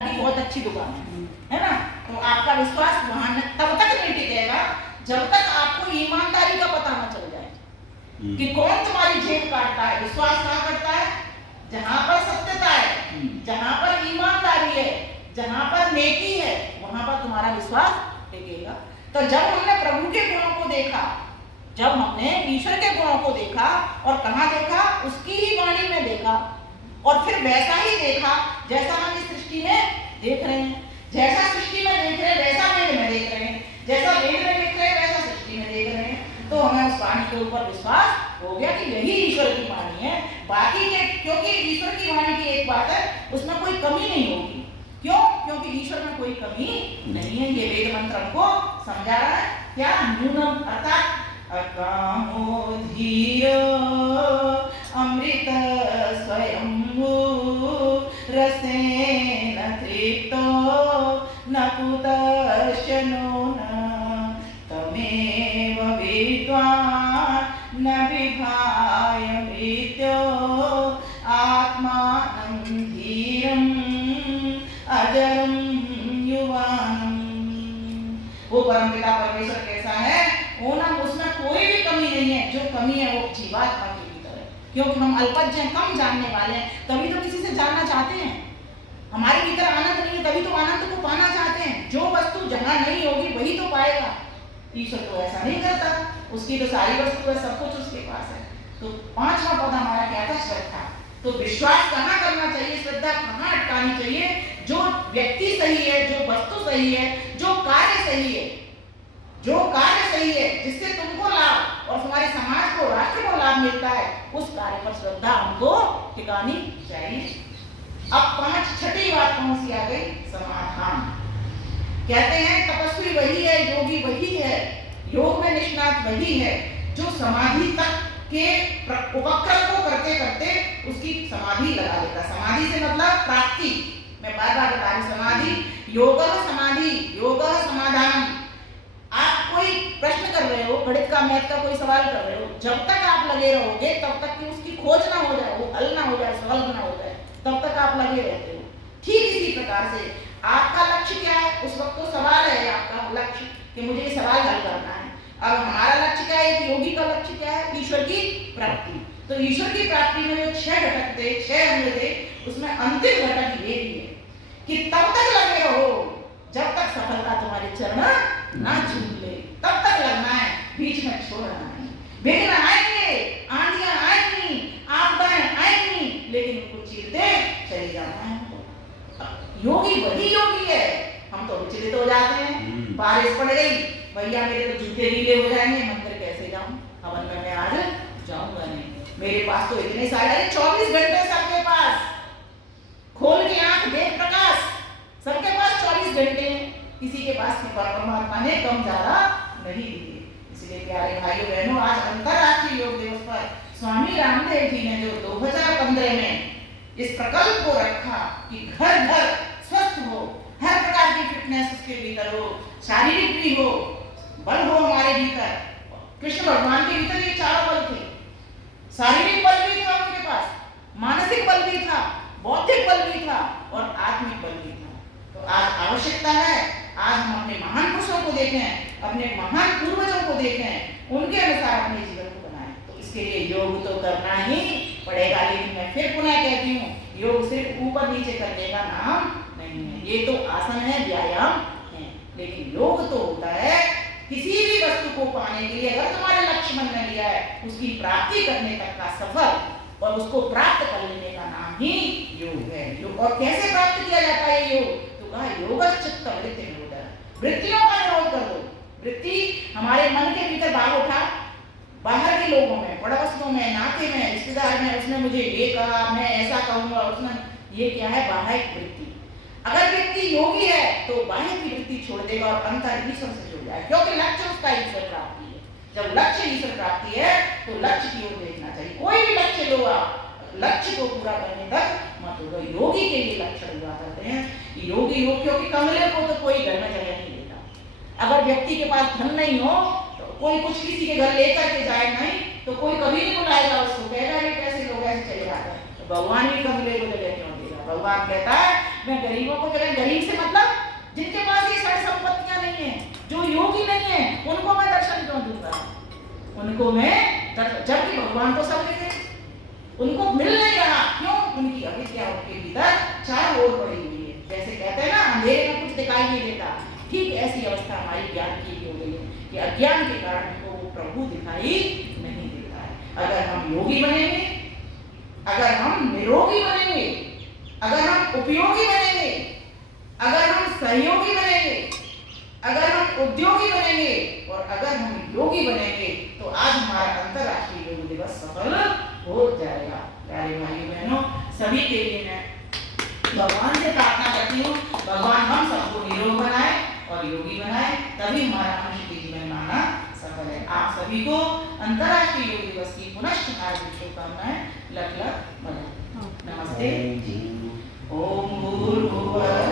बहुत अच्छी दुकान है ना। तो आपका विश्वास वहां तब तक नहीं टिकेगा जब तक आपको ईमानदारी का पता न चल जाए कि कौन तुम्हारी जेब काटता है। विश्वास कहाँ करता है? जहां पर सत्यता है, जहां पर ईमानदारी है, जहां पर नेकी है, वहां पर तुम्हारा विश्वास टिकेगा। तो जब हमने प्रभु के गुणों को देखा, जब हमने ईश्वर के गुणों को देखा, और कहाँ देखा? उसकी ही वाणी में देखा, और फिर वैसा ही देखा जैसा हम इस सृष्टि में देख रहे हैं। जैसा सृष्टि में देख रहे हैं वैसा वेद में देख रहे हैं, जैसा वेद में देख रहे हैं वैसा सृष्टि में देख रहे हैं। तो हमें उस वाणी के ऊपर विश्वास हो गया कि यही ईश्वर की वाणी है। बाकी के, क्योंकि ईश्वर की वाणी की एक बात है, उसमें कोई कमी नहीं होगी। क्यों? क्योंकि ईश्वर में कोई कमी नहीं है। ये वेद मंत्र हमको समझा रहा है। क्या? न्यूनम अर्थात अकामो धीयो अमृत स्वयं रसेन तृप्तो न कुतश्चनो न तमेव विद्वान् न विभाय मृत्यो आत्मानं धीरं अजरं युवानम्। वो परमपिता परमेश्वर कैसा है? ओनम, उसमें कोई भी कमी नहीं है। जो कमी है वो जीवात्मा के भीतर है। क्योंकि हम अल्पज्ञ, कम जानने वाले हैं, तभी तो किसी से जानना चाहते हैं। हमारे भीतर आनंद नहीं है, तभी तो आनंद को पाना चाहते हैं। जो वस्तु जहां नहीं होगी वही तो पाएगा। ईश्वर तो ऐसा नहीं करता, उसकी तो सारी वस्तु है, सब कुछ उसके पास है। तो पांचवा पद हमारा क्या था? श्रद्धा। तो विश्वास कहाँ करना चाहिए? श्रद्धा कहाँ अटकानी चाहिए? जो व्यक्ति सही है, जो वस्तु सही है, जो कार्य सही है, जो कार्य सही है, जिससे तुमको लाभ और तुम्हारे समाज को, राष्ट्र को लाभ मिलता है, उस कार्य पर श्रद्धा हमको टिकानी चाहिए। अब छठी बात कौन सी आ गई? समाधान। कहते हैं तपस्वी वही है, योगी वही है, योग में निष्णात वही है जो समाधि तक के उपक्रम को करते करते उसकी समाधि लगा लेता। समाधि से मतलब प्राप्ति। मैं बार बार बता रही, समाधि योग समाधि, योग समाधान। आप कोई प्रश्न कर रहे हो, गणित का, मैथ का कोई सवाल कर रहे हो, जब तक आप लगे रहोगे तब तक कि उसकी खोज ना हो जाए, वो हल ना हो जाए, सॉल्व ना हो जाए, तब तक आप लगे रहते हो। ठीक इसी प्रकार से आपका लक्ष्य क्या है? उस वक्त तो सवाल है आपका लक्ष्य कि मुझे ये सवाल हल करना है। अब हमारा लक्ष्य क्या है? योगी का लक्ष्य क्या है? ईश्वर की प्राप्ति। तो ईश्वर की प्राप्ति में जो 6 घटक थे, 6 अंग थे, उसमें अंतिम घटक ये भी है कि तब तक लगे रहो जब तक सफलता तुम्हारे चरण ना छूट ले, तब तक लगना है, बीच में छोड़ना नहीं। विघ्न आएंगे, आंधियां आएंगी, आपदाएं आएंगी, लेकिन उनको चीरते चले जाना है। योगी वही योगी है। हम तो विचलित हो जाते हैं, बारिश पड़ गई, भैया मेरे तो जूते गीले हो जाएंगे, मंदिर कैसे जाऊं? हवन में मैं आज जाऊंगा नहीं। मेरे पास तो इतने सारे 24 घंटे सबके पास, खोल के आंख देख प्रकाश, सबके पास 24 घंटे हैं। किसी के पास परमात्मा ने कम ज्यादा नहीं दिए। इसलिए प्यारे भाइयों बहनों, आज अंतर्राष्ट्रीय योग दिवस पर स्वामी रामदेव जी ने जो 2015 में इस प्रकल्प को रखा कि घर घर स्वस्थ हो, हर प्रकार की फिटनेस उसके भीतर हो, शारीरिक भी हो, बल हो हमारे भीतर। कृष्ण भगवान के भीतर ये चारों बल थे। शारीरिक बल भी था उनके पास, मानसिक बल भी था, बौद्धिक बल भी था, और आत्मिक बल भी था। तो आज आवश्यकता है, आज हम अपने महान पुरुषों को देखें, अपने महान पूर्वजों को देखें, उनके अनुसार अपने जीवन को बनाएं। तो इसके लिए योग तो करना ही पड़ेगा। लेकिन मैं फिर पुनः कहती हूँ, योग सिर्फ ऊपर नीचे करने का नाम नहीं है। ये तो आसन है, व्यायाम है, लेकिन योग तो होता है किसी भी वस्तु को पाने के लिए, अगर तुम्हारे लक्ष्य मन में लिया है, उसकी प्राप्ति करने तक का सफर और उसको प्राप्त कर लेने का नाम ही योग है। और कैसे प्राप्त किया जाता है योग? तो कहा योगश्चित्त वृत्ति निरोधः, वृत्तियों का निरोध कर दो। वृत्ति हमारे मन के भीतर भाव उठा, बाहर के लोगों में, पड़ोसियों में, नाते में, रिश्तेदार में, उसने मुझे ये कहा, मैं ऐसा कहूंगा, उसने, ये क्या है? बाह्य वृत्ति। अगर व्यक्ति योगी है तो बाह्य की वृत्ति छोड़ देगा और अंतर ईश्वर से जुड़ जाएगा, क्योंकि लक्ष्य उसका ईश्वर प्राप्ति है। जब लक्ष्य ईश्वर प्राप्ति है तो लक्ष्य की ओर देखना चाहिए। कोई भी लक्ष्य लो आप, लक्ष्य को पूरा करने तक मत होगा। योगी के लिए लक्ष्य हुआ करते हैं योगी योग, क्योंकि कमले को तो कोई घर में जगह नहीं देता। अगर व्यक्ति के पास धन नहीं हो, कोई कुछ किसी के घर लेकर के जाए नहीं, तो कोई कभी नहीं बुलाएगा उसको, कहेगा ये कैसे लोग ऐसे चले जाते हैं। तो भगवान भी कमले को जगह क्यों देगा? भगवान कहता है मैं गरीबों को चले, गरीब से मतलब जिनके पास ये सारी संपत्तियां नहीं है, जो योगी नहीं है, उनको मैं दर्शन क्यों दूंगा? उनको मैं जबकि भगवान तो सब लेते, उनको मिल नहीं रहा, क्यों? उनकी अविद्या उनके भीतर चारों ओर पड़ी हुई है। जैसे कहते हैं ना, अंधेरे में कुछ दिखाई नहीं देता, ठीक ऐसी अवस्था हमारी ज्ञान की हो गई है कि अज्ञान के कारण हमको वो प्रभु दिखाई नहीं देता है। अगर हम योगी बनेंगे, अगर हम निरोगी बनेंगे, अगर हम उपयोगी बनेंगे, अगर हम सहयोगी बनेंगे, अगर हम उद्योगी बनेंगे और अगर हम योगी बनेंगे, तो आज हमारा अंतर्राष्ट्रीय योग दिवस सफल हो जाएगा। प्यारे भाई बहनों, सभी के लिए मैं भगवान से प्रार्थना करती हूँ, भगवान हम सबको निरोग बनाए और योगी बनाए, तभी हमारा मनुष्य के जीवन में आना सफल है। आप सभी को अंतर्राष्ट्रीय योग दिवस की पुनश्च हार्दिक शुभकामनाएं। लख लख बधाई। नमस्ते। ओम भूर्भुवः